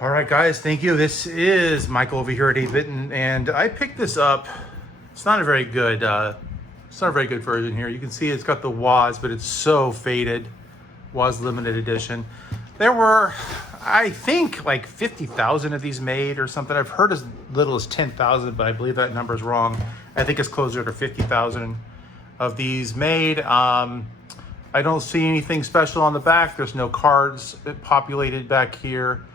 All right, guys, thank you. This is Michael over here at 8-Bit, and I picked this up. It's not a very good, version here. You can see it's got the WAS, but it's so faded. WAS limited edition. There were, I think, like 50,000 of these made or something. I've heard as little as 10,000, but I believe that number is wrong. I think it's closer to 50,000 of these made. I don't see anything special on the back. There's no cards populated back here.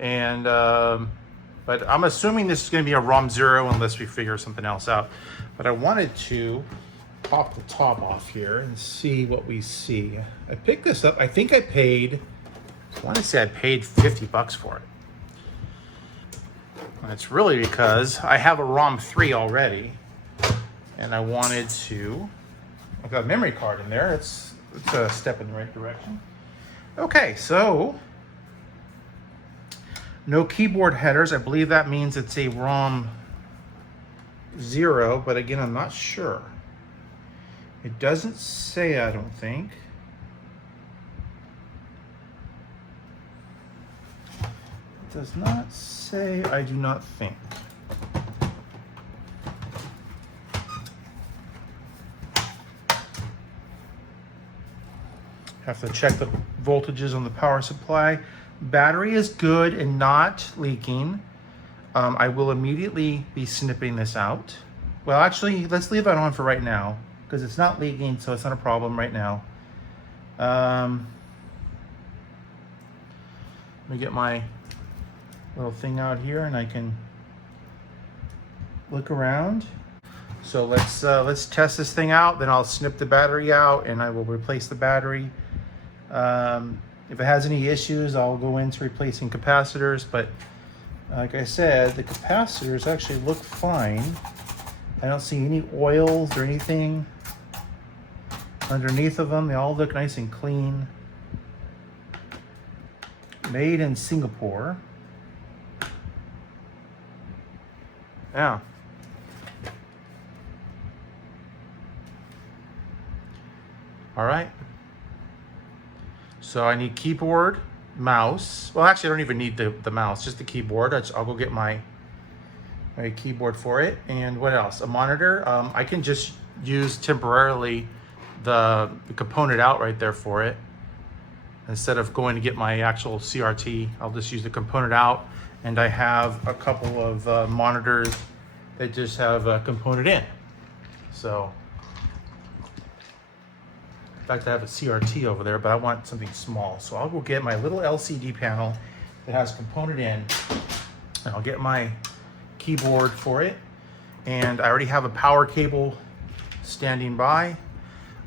And but I'm assuming this is going to be a ROM 0 unless we figure something else out. But I wanted to pop the top off here and see what we see. I picked this up. I think I want to say I paid 50 bucks for it. And it's really because I have a ROM 3 already, and I wanted to. I've got a memory card in there. It's a step in the right direction. Okay, so. No keyboard headers. I believe that means it's a ROM 0, but again, I'm not sure. It doesn't say, I don't think. It does not say, I do not think. Have to check the voltages on the power supply. Battery is good and not leaking. I will immediately be snipping this out. Well, actually, let's leave that on for right now because it's not leaking, so it's not a problem right now. Let me get my little thing out here and I can look around. So let's test this thing out, then I'll snip the battery out and I will replace the battery. If it has any issues, I'll go into replacing capacitors, but like I said, the capacitors actually look fine. I don't see any oils or anything underneath of them. They all look nice and clean. Made in Singapore. Yeah. All right. So I need keyboard, mouse. Well, actually, I don't even need the mouse, just the keyboard. I'll go get my keyboard for it. And what else? A monitor. I can just use temporarily the component out right there for it. Instead of going to get my actual CRT, I'll just use the component out. And I have a couple of monitors that just have a component in. So. In fact, I have a CRT over there, but I want something small. So I'll go get my little LCD panel that has a component in, and I'll get my keyboard for it. And I already have a power cable standing by.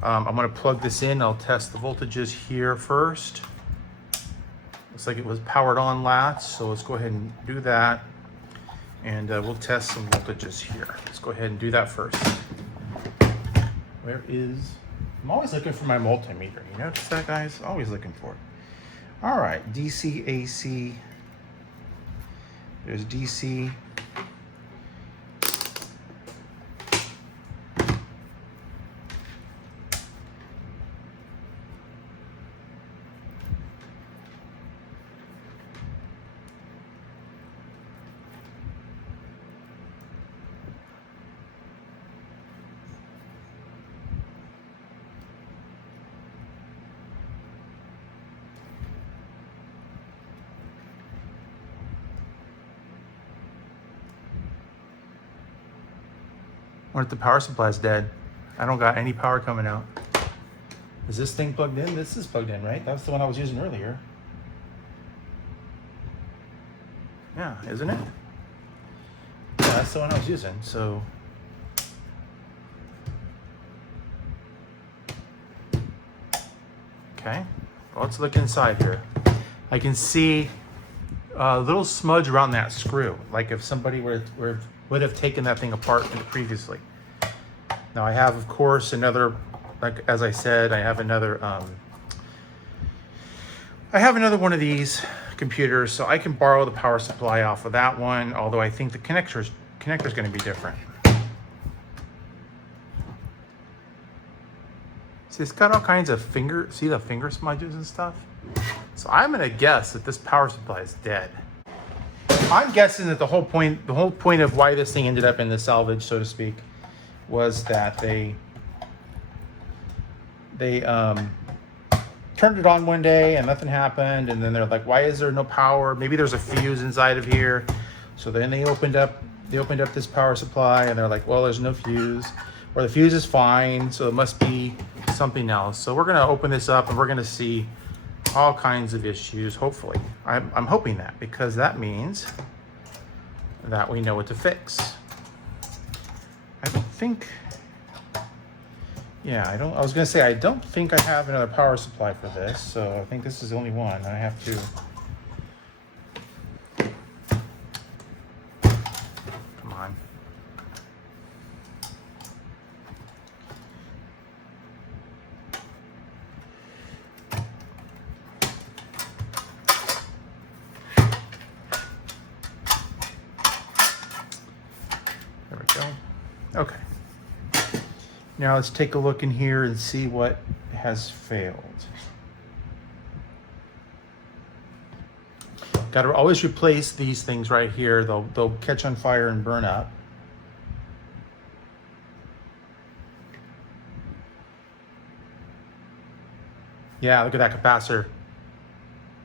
I'm gonna plug this in. I'll test the voltages here first. Looks like it was powered on last, so let's go ahead and do that. And we'll test some voltages here. Let's go ahead and do that first. Where is... I'm always looking for my multimeter. You notice that, guys? Always looking for it. All right, DC, AC. There's DC. What if the power supply is dead? I don't got any power coming out. Is this thing plugged in? This is plugged in, right? That's the one I was using earlier. Yeah, isn't it? Yeah, that's the one I was using, so. Okay, well, let's look inside here. I can see a little smudge around that screw, like if somebody would have taken that thing apart previously. Now I have, of course, another, like as I said, I have another one of these computers, so I can borrow the power supply off of that one, although I think the connector's going to be different. See, it's got all kinds of see the finger smudges and stuff? So I'm going to guess that this power supply is dead. I'm guessing that the whole point of why this thing ended up in the salvage, so to speak, was that they turned it on one day and nothing happened, and then they're like, why is there no power? Maybe there's a fuse inside of here. So then they opened up this power supply, and they're like, well, there's no fuse, or the fuse is fine, so it must be something else. So we're gonna open this up and we're gonna see all kinds of issues, hopefully. I'm hoping that, because that means that we know what to fix. I don't think, I was gonna say, I don't think I have another power supply for this, so I think this is the only one. I have to, come on. There we go. Okay. Now let's take a look in here and see what has failed. Got to always replace these things right here. They'll catch on fire and burn up. Yeah, look at that capacitor.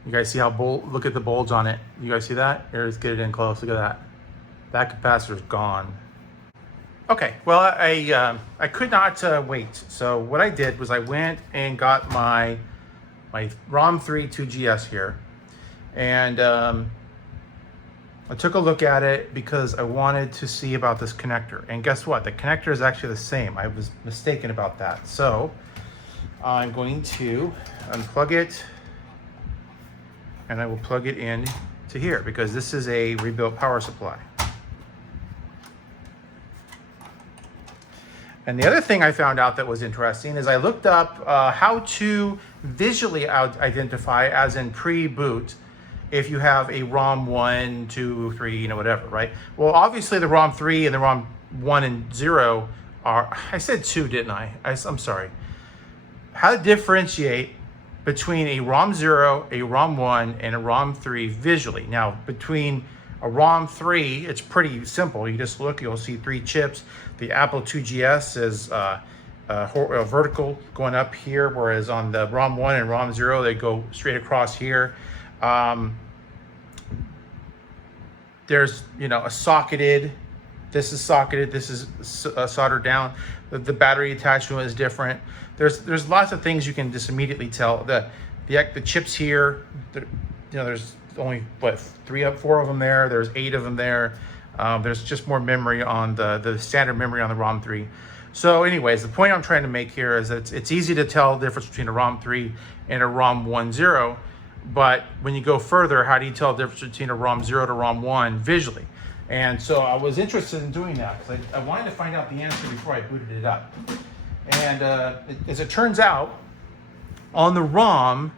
You guys see how look at the bulge on it. You guys see that? Here, let's get it in close. Look at that. That capacitor's gone. Okay, well, I could not wait. So what I did was I went and got my ROM 3 2GS here, and I took a look at it because I wanted to see about this connector. And guess what? The connector is actually the same. I was mistaken about that. So I'm going to unplug it, and I will plug it in to here, because this is a rebuilt power supply. And the other thing I found out that was interesting is I looked up how to visually identify, as in pre-boot, if you have a ROM 1, 2, 3, whatever, right? Well, obviously the ROM 3 and the ROM 1 and 0 are, I said 2, didn't I? I'm sorry. How to differentiate between a ROM 0, a ROM 1, and a ROM 3 visually. Now, between a ROM 3, it's pretty simple. You just look, you'll see 3 chips. The Apple 2GS is vertical going up here, whereas on the ROM 1 and ROM 0, they go straight across here. There's, a socketed, this is socketed, this is soldered down. The battery attachment is different. There's lots of things you can just immediately tell. The chips here, there's only, what, 4 of them there. There's 8 of them there. There's just more memory on the standard memory on the ROM 3. So anyways, the point I'm trying to make here is that it's easy to tell the difference between a ROM 3 and a ROM 1.0, but when you go further, how do you tell the difference between a ROM 0 to ROM 1 visually? And so I was interested in doing that because I wanted to find out the answer before I booted it up. And as it turns out, on the ROM,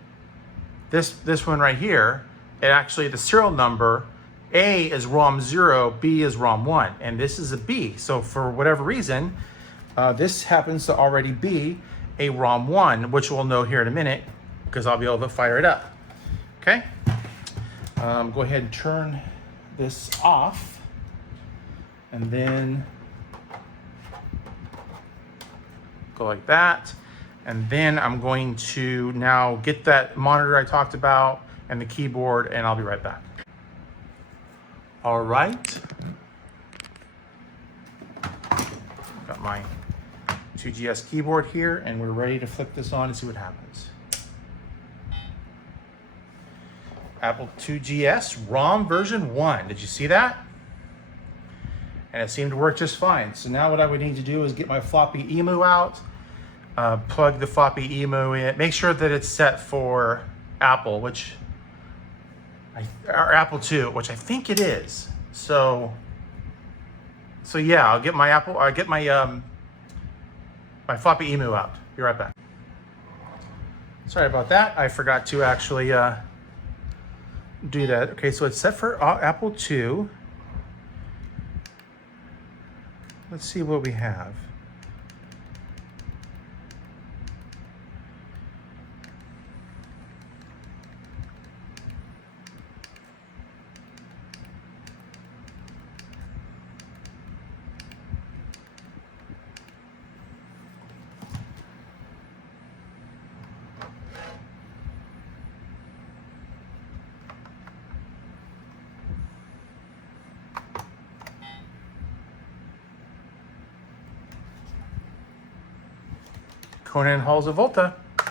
this one right here, the serial number, A is ROM 0, B is ROM 1, and this is a B. So for whatever reason, this happens to already be a ROM 1, which we'll know here in a minute because I'll be able to fire it up. Okay? Go ahead and turn this off, and then go like that. And then I'm going to now get that monitor I talked about and the keyboard, and I'll be right back. All right. Got my 2GS keyboard here, and we're ready to flip this on and see what happens. Apple 2GS ROM version 1. Did you see that? And it seemed to work just fine. So now what I would need to do is get my floppy EMU out, plug the floppy EMU in, make sure that it's set for Apple, or Apple II, which I think it is. So yeah, I'll get my my floppy EMU out. Be right back. Sorry about that. I forgot to actually do that. Okay, so it's set for Apple II. Let's see what we have. Conan hauls a Volta. I'm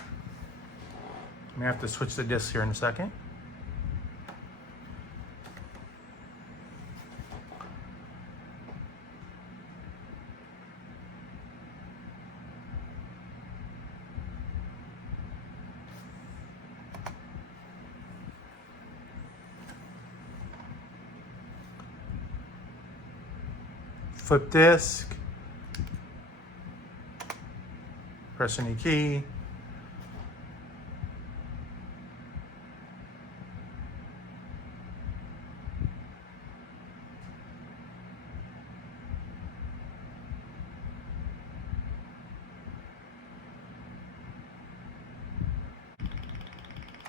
gonna have to switch the discs here in a second. Flip disc. Press any key.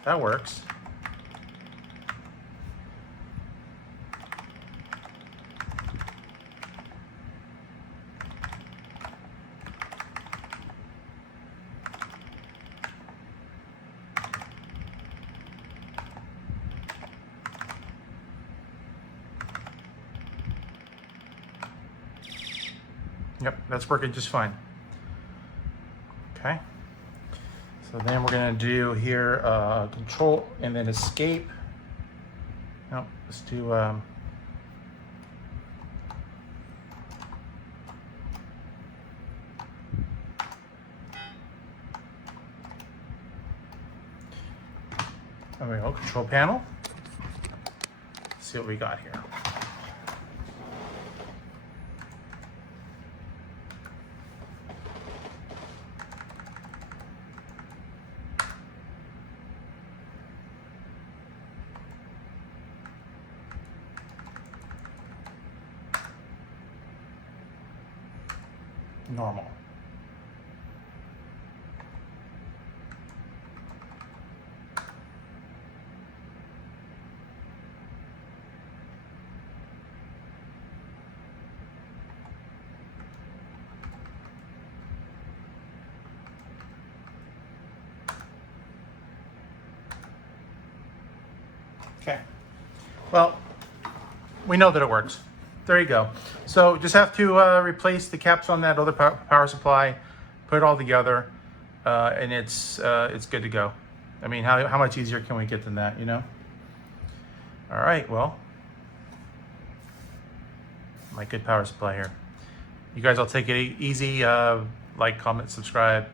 That works. Yep, that's working just fine. Okay. So then we're gonna do here control and then escape. No, let's do there we go, control panel. Let's see what we got here. Normal. Okay. Well, we know that it works. There you go. So just have to replace the caps on that other power supply, put it all together, and it's good to go. I mean, how much easier can we get than that, you know? All right, well, my good power supply here. You guys all take it easy. Like, comment, subscribe.